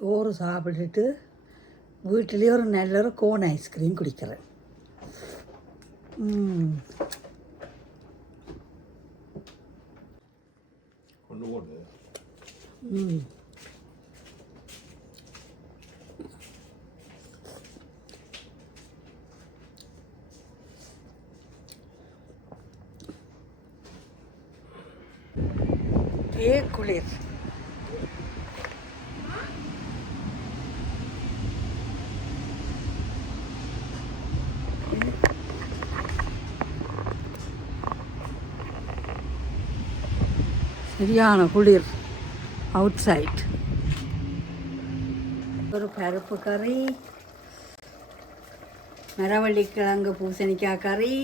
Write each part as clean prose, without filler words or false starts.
சோறு சாப்பிட்டுட்டு வீட்டிலேயே ஒரு நல்ல ஒரு கோன் ஐஸ்கிரீம் குடிக்கிறேன். குளிர் சரியான குளிர் அவுட் சைட். ஒரு பருப்பு கறி, மரவள்ளிக்கிழங்கு பூசணிக்காய் கறி,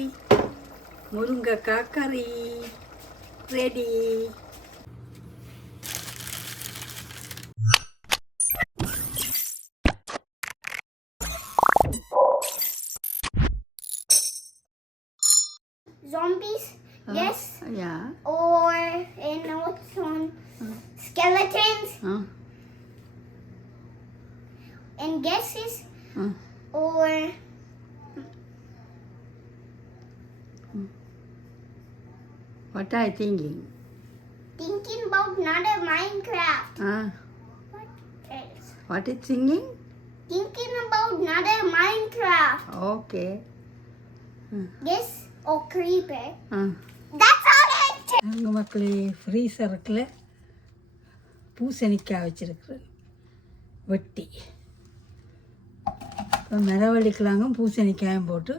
முருங்கைக்காய் கறி ready. Zombies, yes. Yeah. Or what's on skeletons and guesses, or What are you thinking? Thinking about another Minecraft. What else? What is singing? Thinking about another Minecraft. Okay. Yes, or creeper. That's all it. எங்கள் மக்களே ஃப்ரீசருக்குள்ள பூசணிக்காய் வச்சுருக்குறேன் வெட்டி. இப்போ மரவள்ளிக்கிழங்கும் பூசணிக்காயும் போட்டு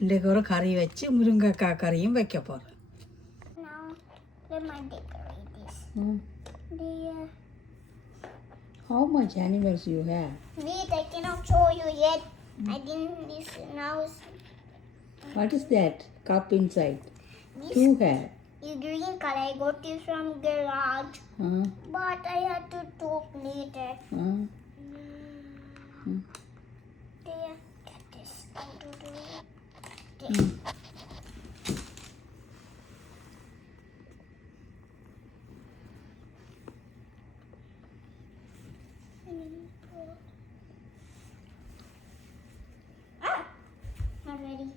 இன்றைக்கு ஒரு கறி வச்சு முருங்கைக்காய் கறியும் வைக்க போகிறேன். Now, let me decorate this. How much animals you have? Wait, I cannot show you yet. I think this now is... What is that cup inside? This Two have. is green color. I got this from garage. But I had to talk later. There, get this into the... There. Not ready.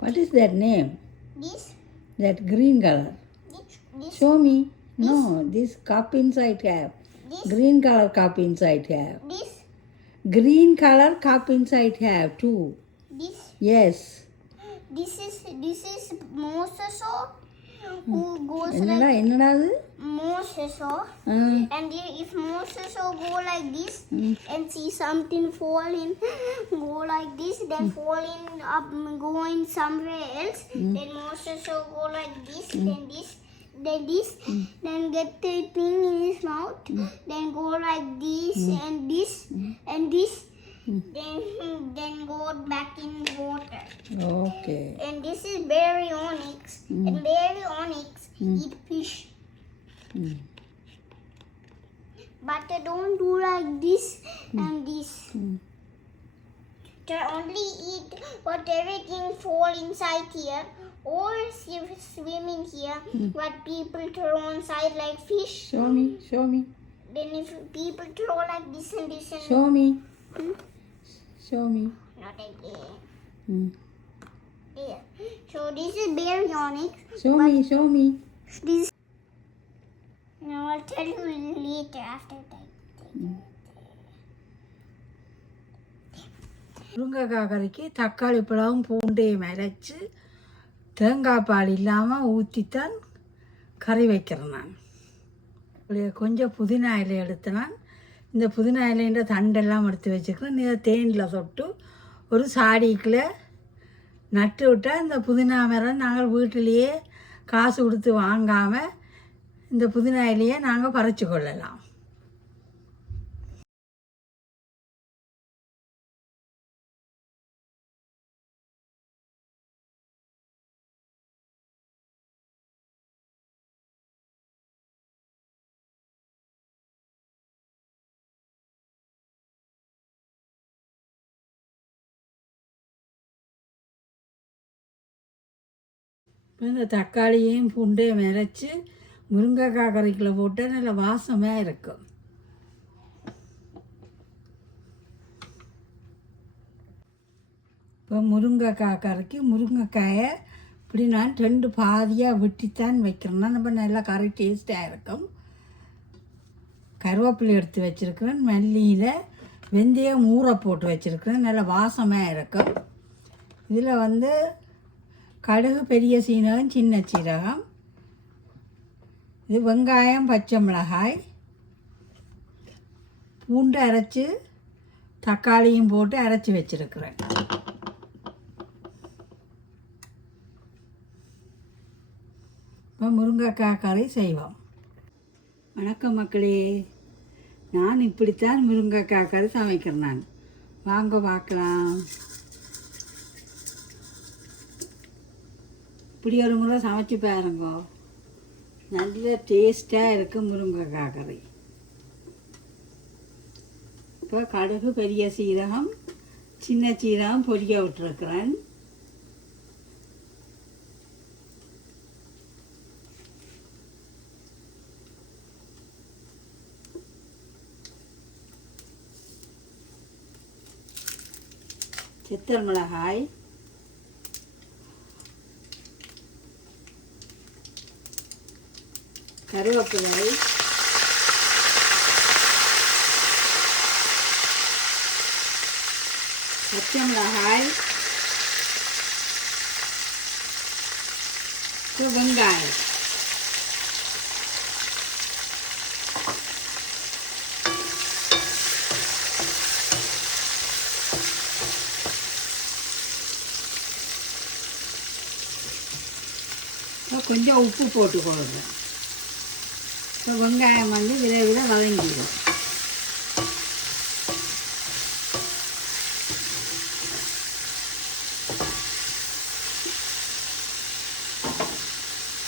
What is that name? This, That green color. this, Show me. No, this cup inside have. this, Green color cup inside have. this, Green color cup inside have too. this. Yes. This is Mosasaur who goes என்னடா like என்னடா அது? Mosasaur. Ah, And if Mosasaur go like this and see something falling, go like this, then falling up, going somewhere else, then Mosasaur go like this, then this, then get the thing in his mouth, then go like this and this and this, then go back in water. okay. And this is Baryonyx, and Baryonyx eat fish. But they don't do like this and this. They only eat what everything fall inside here, or swimming here, what people throw inside like fish. Show me. Show me. Then if people throw like this and this and Show me. Show me. not again. Mm. There. So this is Baryonyx. Show me. Show me. This. Now I'll tell you later after that. முருங்கைக்காய் கறிக்கு தக்காளி பழம் பூண்டையும் அரைச்சி தேங்காய் பால் இல்லாமல் ஊற்றித்தான் கறி வைக்கிறேன் நான். கொஞ்சம் புதினா இலை எடுத்து நான் இந்த புதினா இலைன்ற தண்டெல்லாம் எடுத்து வச்சுக்கிறேன். இதை தேனில் தொட்டு ஒரு சாடிக்குள்ளே நட்டு விட்டால் இந்த புதினா மரம் நாங்கள் வீட்டிலையே காசு கொடுத்து வாங்காமல் இந்த புதினா இலையை நாங்கள் பறித்து கொள்ளலாம். இந்த தக்காளியையும் பூண்டையும் அரைச்சி முருங்கைக்காய் கறிக்குள்ள போட்டால் நல்ல வாசமாக இருக்கும். இப்போ முருங்கைக்காய் கறிக்கு முருங்கைக்காயை இப்படி நான் 2 பாதியாக வெட்டித்தான் வைக்கிறேன்னா நம்ம நல்லா கறி டேஸ்ட்டாக இருக்கும். கருவேப்பிலை எடுத்து வச்சுருக்கிறேன், மல்லியில் வெந்தயம் ஊற போட்டு வச்சுருக்கிறேன், நல்லா வாசமாக இருக்கும். இதில் வந்து கடுகு, பெரிய சீரகம், சின்ன சீரகம், இது வெங்காயம், பச்சை மிளகாய், பூண்டு அரைச்சி தக்காளியும் போட்டு அரைச்சி வச்சுருக்கிறேன். இப்போ முருங்கைக்காய் கறி செய்வோம். வணக்கம் மக்களே, நான் இப்படித்தான் முருங்கைக்காய் கறி சமைக்கிறேன். நான் வாங்க பார்க்கலாம். இப்படி ஒரு முறை சமைச்சு பாருங்க, நல்ல டேஸ்ட்டாக இருக்கும் முருங்கைக்காய் கறி. இப்போ கடுகு, பெரிய சீரகம், சின்ன சீரகம் பொரிய விட்டுருக்குறேன். சித்தல் மிளகாய், கருவேப்பிலை, பச்சை மிளகாய், வெங்காயம். கொஞ்சம் உப்பு போட்டு கொடுக்குறேன். இப்போ வெங்காயம் வந்து விரைவில் வதங்கிடும்.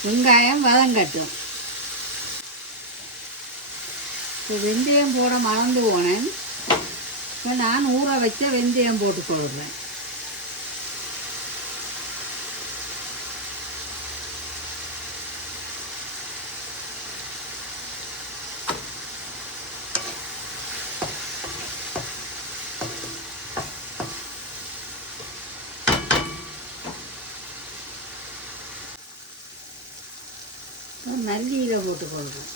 வெங்காயம் வதங்கட்டும். இப்போ வெந்தயம் போட மறந்து போனேன். இப்போ நான் ஊற வச்ச வெந்தயம் போட்டு கொடுக்குறேன். மல்லியில் போட்டு கொடுக்குறேன்.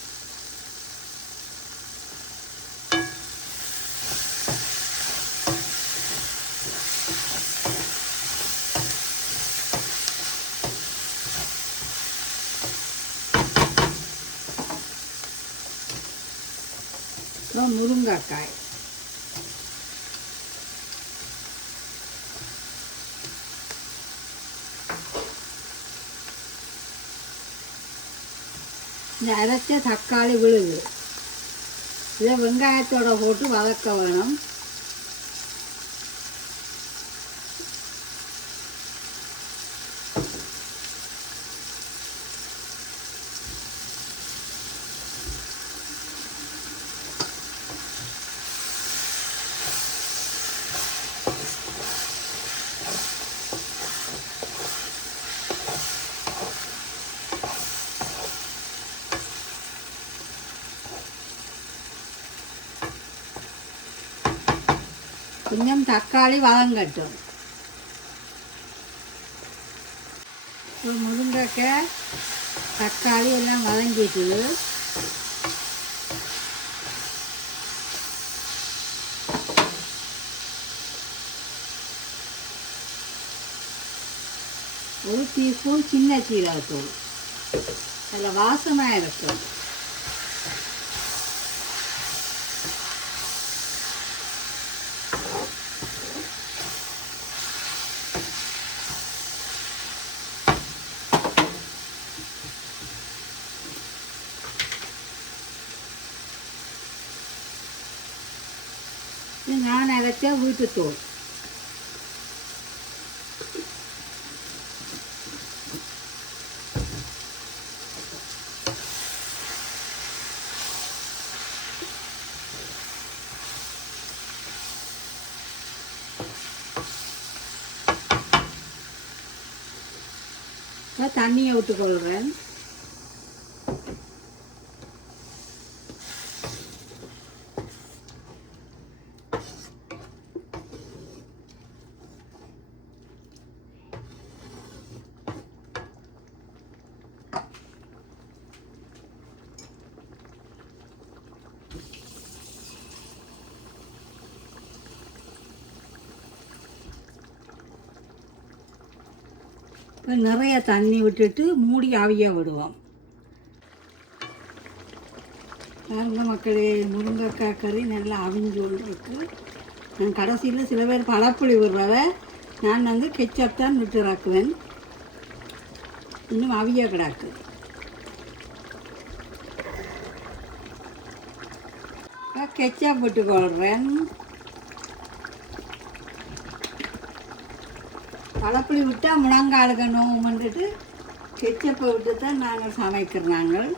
அப்புறம் முருங்கைக்காய், இந்த அரைச்ச தக்காளி விழுது, இதை வெங்காயத்தோட போட்டு வதக்க வேணும். கொஞ்சம் தக்காளி வதங்கட்டும். இப்போ முருங்கைக்காய், தக்காளி எல்லாம் வதங்கிட்டு ஒரு டீஸ்பூன் சின்ன சீரகத்தூள், அதில் வாசமாக இருக்கும். நான் அரைச்ச வீட்டுத்தூள், தண்ணியை விட்டுக்கொள்கிறேன். இப்போ நிறைய தண்ணி விட்டுட்டு மூடி அவிய விடுவோம். பாருங்க மக்களே, முருங்கைக்காய் கறி நல்லா அவிஞ்சு கொண்டு இருக்கு. நான் கடைசியில் சில பேர் பழப்புளி விடுறத நான் வந்து கெச்சப் தான் விட்டு ராக்குவேன். இன்னும் அவிய கிடாக்கு. கெச்சப் விட்டு கொள்கிறேன். பழப்புளி விட்டால் முழங்காலுக்கு நோவு வந்துட்டு கெச்சப்பை விட்டு தான் நாங்கள் சமைக்கிறோம். நாங்கள்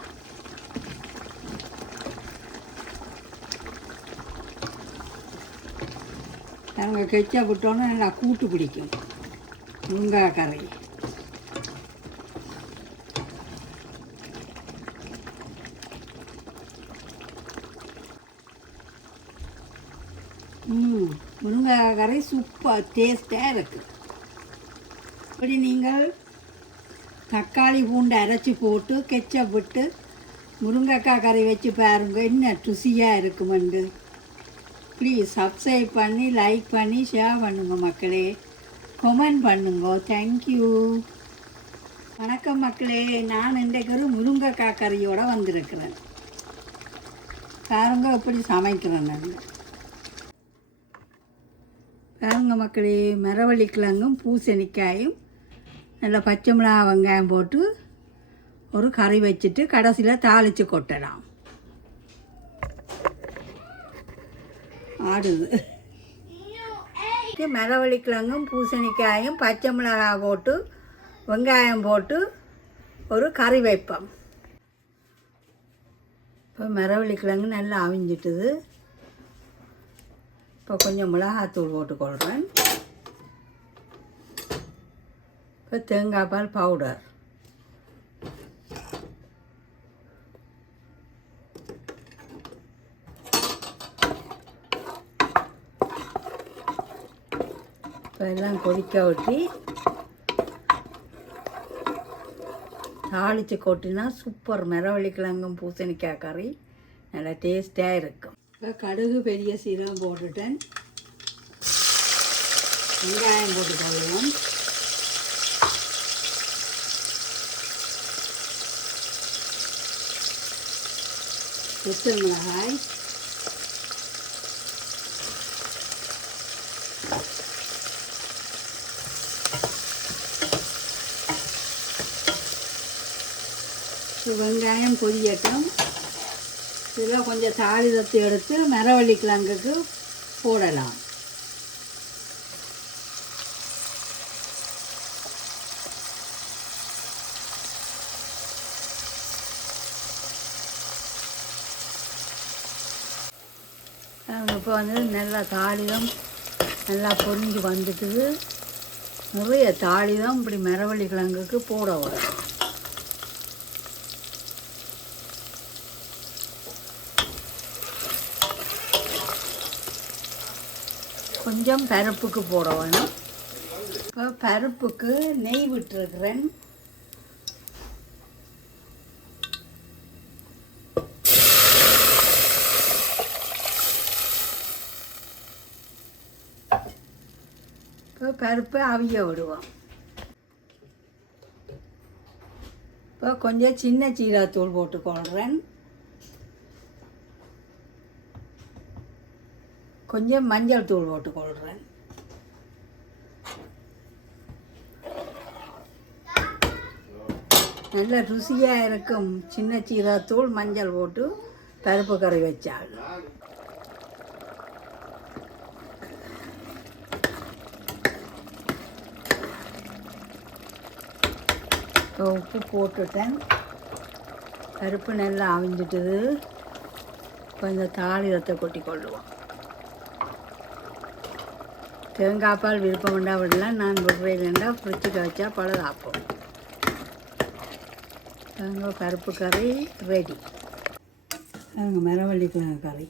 நாங்கள் கெச்சப் விட்டோன்னா நல்லா கூட்டு பிடிக்கும் முருங்காய் கறி. முருங்காய் கறி சூப்பர் டேஸ்ட்டாக இருக்குது. இப்படி நீங்கள் தக்காளி பூண்டு அரைச்சி போட்டு கெச்சப் விட்டு முருங்கைக்காய் கறி வச்சு பாருங்க, என்ன ருசியாக இருக்குமெண்டு. ப்ளீஸ் சப்ஸ்கிரைப் பண்ணி லைக் பண்ணி ஷேர் பண்ணுங்க மக்களே, கமெண்ட் பண்ணுங்க. தேங்க்யூ. வணக்கம் மக்களே, நான் இன்றைக்கு ஒரு முருங்கைக்காய் கறியோடு வந்திருக்கிறேன். பாருங்க எப்படி சமைக்கிறேன் நான். பாருங்க மக்களே, மரவள்ளி கிழங்கும் பூசணிக்காயும் நல்லா பச்சை மிளகாய் வெங்காயம் போட்டு ஒரு கறி வச்சுட்டு கடைசியில் தாளித்து கொட்டலாம். ஆடுது. மரவள்ளி கிழங்கும் பூசணிக்காயும் பச்சை மிளகாய் போட்டு வெங்காயம் போட்டு ஒரு கறி வைப்போம். இப்போ மரவள்ளி கிழங்கு நல்லா அவிஞ்சிட்டுது. இப்போ கொஞ்சம் மிளகாத்தூள் போட்டுக்கொள்கிறேன். இப்போ தேங்காய் பால் பவுடர், இப்போ எல்லாம் கொதிக்க விட்டு தாளித்து கொட்டினா சூப்பர் மரவள்ளி கிழங்கும் பூசணிக்காய் கறி நல்லா டேஸ்ட்டாக இருக்கும். இப்போ கடுகு பெரிய சீரகம் போட்டுட்டேன். வெங்காயம் போட்டுக்கொள்ளுவோம். பச்சை மிளகாய், வெங்காயம் பொரியட்டும். இதில் கொஞ்சம் தாளிதத்தை எடுத்து மரவள்ளி கிழங்குக்கு போடலாம். இப்போ வந்து நல்லா தாளிதம் நல்லா பொரிஞ்சு வந்துட்டுது. நிறைய தாளிதம் இப்படி மரவள்ளி கிழங்குக்கு போட வரும். கொஞ்சம் பருப்புக்கு போட வேணும். இப்போ பருப்புக்கு நெய் விட்டுருக்குறேன். இப்போ பருப்பை அவிய விடுவோம். இப்போ கொஞ்சம் சின்ன சீரகத்தூள் போட்டுக்கொள்கிறேன். கொஞ்சம் மஞ்சள் தூள் போட்டுக்கொள்கிறேன். நல்ல ருசியாக இருக்கும் சின்ன சீரகத்தூள் மஞ்சள் போட்டு பருப்பு கறி வச்சால். இப்போ உப்பு போட்டுட்டேன். பருப்பு நல்லா அவிஞ்சிட்டுது. இப்போ இந்த தாளிதத்தை கொட்டி கொள்ளுவோம். தேங்காய் பால் விருப்பம் வேண்டாம் விடலாம். நான் விடுறேன்டா ஃப்ரிட்ஜுக்கு வச்சா பழதாப்போம். தேங்காய் பருப்பு கறி ரெடி. அதுங்க மரவள்ளி கிழங்கு கறி,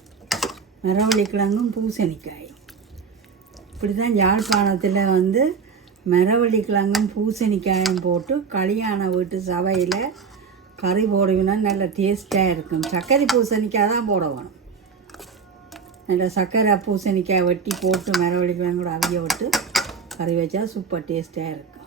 மரவள்ளி கிழங்கும் பூசணிக்காய். இப்படி தான் யாழ்ப்பாணத்தில் வந்து மரவள்ளி கிழங்கும் பூசணிக்காயும் போட்டு கல்யாண வீட்டு சபையில் கறி போடுவினா நல்ல டேஸ்ட்டாக இருக்கும். சர்க்கரை பூசணிக்காய் தான் போட வேணும். நல்ல சர்க்கரை பூசணிக்காய் வெட்டி போட்டு மரவள்ளி கிழங்கு கூட அவிய விட்டு கறி வச்சா சூப்பர் டேஸ்ட்டாக இருக்கும்.